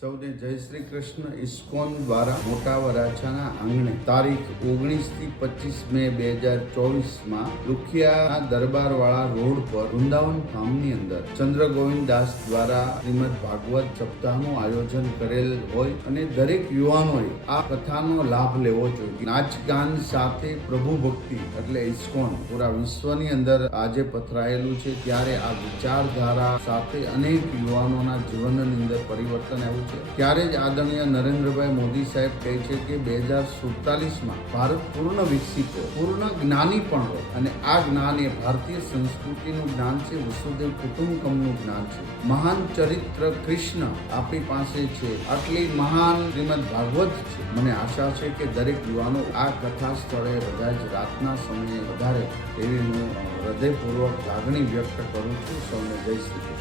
સૌને જય શ્રી કૃષ્ણ. ઇસ્કોન દ્વારા મોટા વરાછાના આંગણે તારીખ 19 થી 25 મે 2024 લુખિયા દરબારવાળા રોડ પર વૃંદાવન ફાર્મની અંદર ચંદ્ર ગોવિંદ દાસ દ્વારા શ્રીમદ ભાગવત સપ્તાહનું આયોજન કરેલ હોય અને દરેક યુવાનોએ આ કથાનો લાભ લેવો જોઈએ. નાચ ગાન સાથે પ્રભુ ભક્તિ એટલે ઇસ્કોન પૂરા વિશ્વની અંદર આજે પથરાયેલું છે. ત્યારે આ વિચારધારા સાથે અનેક યુવાનોના જીવનની અંદર પરિવર્તન આવ્યું છે. ત્યારે જ આદરણીય નરેન્દ્રભાઈ મોદી સાહેબ કહે છે કે 2047 ભારત પૂર્ણ વિકસિત હોય, પૂર્ણ જ્ઞાની પણ હોય અને આ જ્ઞાન એ ભારતીય સંસ્કૃતિનું જ્ઞાન છે, વસુદેવ કુટુંબકમનું જ્ઞાન છે. મહાન ચરિત્ર કૃષ્ણ આપણી પાસે છે, આટલી મહાન શ્રીમદ ભાગવત છે. મને આશા છે કે દરેક યુવાનો આ કથા સ્થળે બધા જ રાતના સમયે વધારે એવી હું હૃદયપૂર્વક લાગણી વ્યક્ત કરું છું. સૌને જય શ્રી કૃષ્ણ.